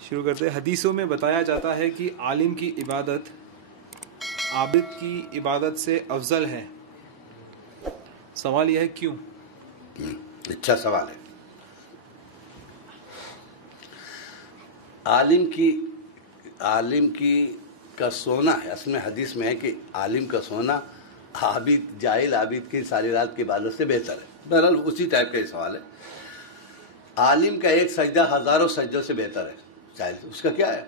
शुरू करते हैं। हदीसों में बताया जाता है कि आलिम की इबादत आबिद की इबादत से अफजल है। सवाल यह है क्यों? अच्छा सवाल है। आलिम की का सोना है, असमें हदीस में है कि आलिम का सोना आबिद जाहिल आबिद की सारी रात की इबादत से बेहतर है। बहरहाल उसी टाइप का ही सवाल है। आलिम का एक सजदा हजारों सजदों से बेहतर है, शायद उसका क्या है?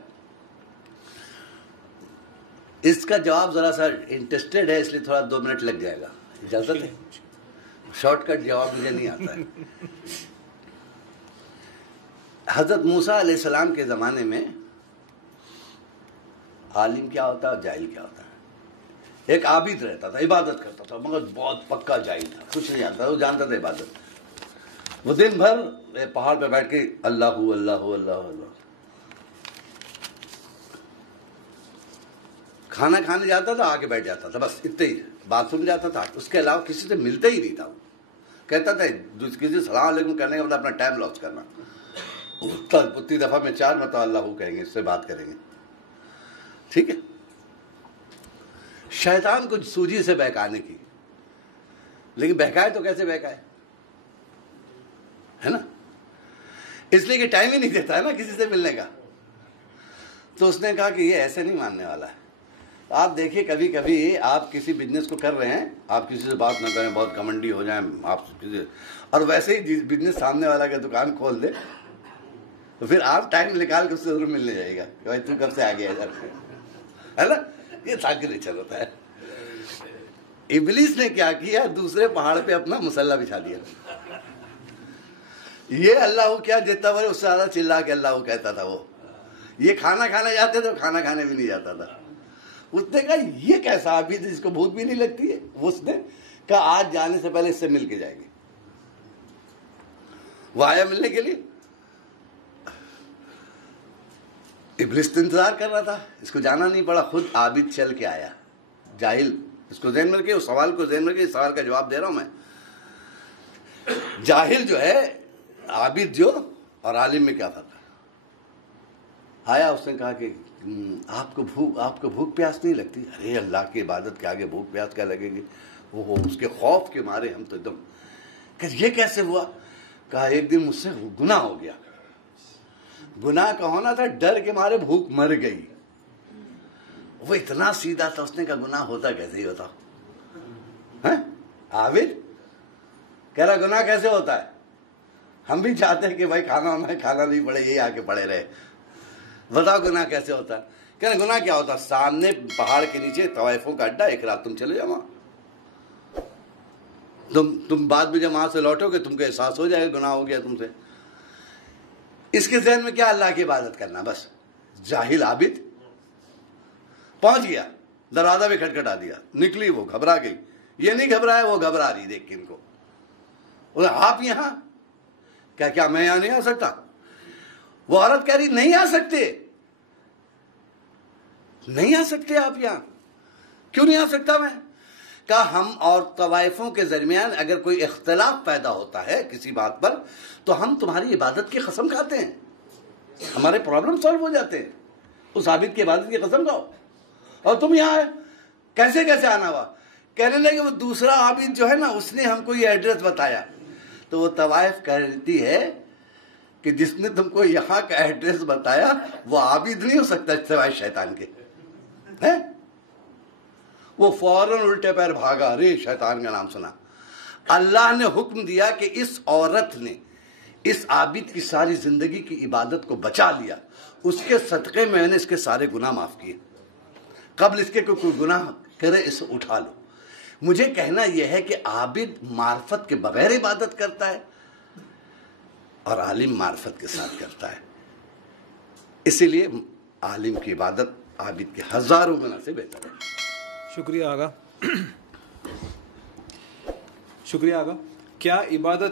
इसका जवाब जरा सा इंटरेस्टेड है, इसलिए थोड़ा 2 मिनट लग जाएगा। इजाजत है? शॉर्टकट जवाब मुझे नहीं आता है। हजरत मूसा अलैहिस्सलाम के ज़माने में आलिम क्या होता है और जाहिल क्या होता है? एक आबिद रहता था, इबादत करता था, मगर बहुत पक्का जाहिल था, कुछ नहीं जानता, वो जानता था इबादत। वो दिन भर पहाड़ पे बैठ के अल्लाह अल्लाह अल्लाह अल्लाह। खाना खाने जाता था, आके बैठ जाता था, बस इतने ही। बाथरूम जाता था, उसके अलावा किसी से मिलता ही नहीं था। कहता था किसी से सलाम अलैकुम करने का मतलब अपना टाइम लॉस करना। उतनी दफा में 4 मरतबा अल्लाह कहेंगे, इससे बात करेंगे, ठीक है। शैतान को सूजी से बहकाने की, लेकिन बहकाए तो कैसे बहकाए, है ना? इसलिए कि टाइम ही नहीं देता है ना किसी से मिलने का। तो उसने कहा कि ये ऐसे नहीं मानने वाला है। आप देखिए, कभी कभी आप किसी बिजनेस को कर रहे हैं, आप किसी से बात ना करें, बहुत घमंडी हो जाएं आप किसी, और वैसे ही बिजनेस सामने वाला का दुकान खोल दे, तो फिर आप टाइम निकाल के उससे जरूर मिलने जाएगा कि भाई तू कब से आ गया इधर, है ना? ये ताकि नहीं चलता है। इब्लीस ने क्या किया, दूसरे पहाड़ पे अपना मुसल्ला बिछा दिया। ये अल्लाह क्या जितना बड़े उससे ज्यादा चिल्ला के अल्लाह कहता था वो। ये खाना खाने जाते थे, खाना खाने भी नहीं जाता था। उसने कहा ये कैसा आबिद जिसको भूख भी नहीं लगती है? उसने कहा आज जाने से पहले इससे मिल के जाएंगे। वो आया मिलने के लिए, इब्लिस तो इंतजार कर रहा था, इसको जाना नहीं पड़ा, खुद आबिद चल के आया। जाहिल इसको ज़हन में रखिए, उस सवाल को ज़हन में रखिए, इस सवाल का जवाब दे रहा हूं मैं। जाहिल जो है, आबिद जो, और आलिम में क्या फर्क है? आया, उसने कहा कि आपको भूख प्यास नहीं लगती? अरे अल्लाह की इबादत के आगे भूख प्यास क्या लगेगी? वो उसके खौफ के मारे हम तो एकदम, ये कैसे हुआ? कहा एक दिन मुझसे गुनाह हो गया। गुनाह का होना था, डर के मारे भूख मर गई। वो इतना सीधा था, उसने कहा गुनाह होता कैसे ही होता है? आबिद कह रहा गुनाह कैसे होता है? हम भी चाहते हैं कि भाई खाना नहीं पड़े, यही आके पड़े रहे। बताओ गुनाह कैसे होता है? कह रहे गुनाह क्या होता है? सामने पहाड़ के नीचे तवाइफों का अड्डा, एक रात तुम चले जाओ वहां, तुम बाद में जब वहां से लौटोगे तुमको एहसास हो जाएगा गुनाह हो गया तुमसे। इसके ज़हन में क्या? अल्लाह की इबादत करना बस। जाहिल आबिद पहुंच गया, दरवाजा भी खटखटा दिया, निकली, वो घबरा गई। ये नहीं घबराया, वो घबरा रही देख के इनको। बोले आप यहां क्या मैं यहां नहीं आ सकता? वो औरत कह रही नहीं आ सकते आप यहां। क्यों नहीं आ सकता मैं? कहा हम और तवाइफों के दरमियान अगर कोई इख्तलाफ पैदा होता है किसी बात पर, तो हम तुम्हारी इबादत की कसम खाते हैं, हमारे प्रॉब्लम सॉल्व हो जाते हैं। उस आबिद की इबादत की कसम खाओ, और तुम यहां कैसे आना हुआ? कहने लगे वो दूसरा आबिद जो है ना, उसने हमको ये एड्रेस बताया। तो वो तवाइफ कहती है कि जिसने तुमको यहां का एड्रेस बताया वो आबिद नहीं हो सकता सिवाय शैतान के, है? वो फौरन उल्टे पैर भागा, अरे शैतान का नाम सुना। अल्लाह ने हुक्म दिया कि इस औरत ने इस आबिद की सारी जिंदगी की इबादत को बचा लिया, उसके सदक़े में मैंने इसके सारे गुनाह माफ किए। कब्ल इसके कोई गुनाह करे इसे उठा लो। मुझे कहना यह है कि आबिद मार्फत के बगैर इबादत करता है और आलिम मार्फत के साथ करता है। इसीलिए आलिम की इबादत आबिद के हजारों गुना से बेहतर है। शुक्रिया आगा। क्या इबादत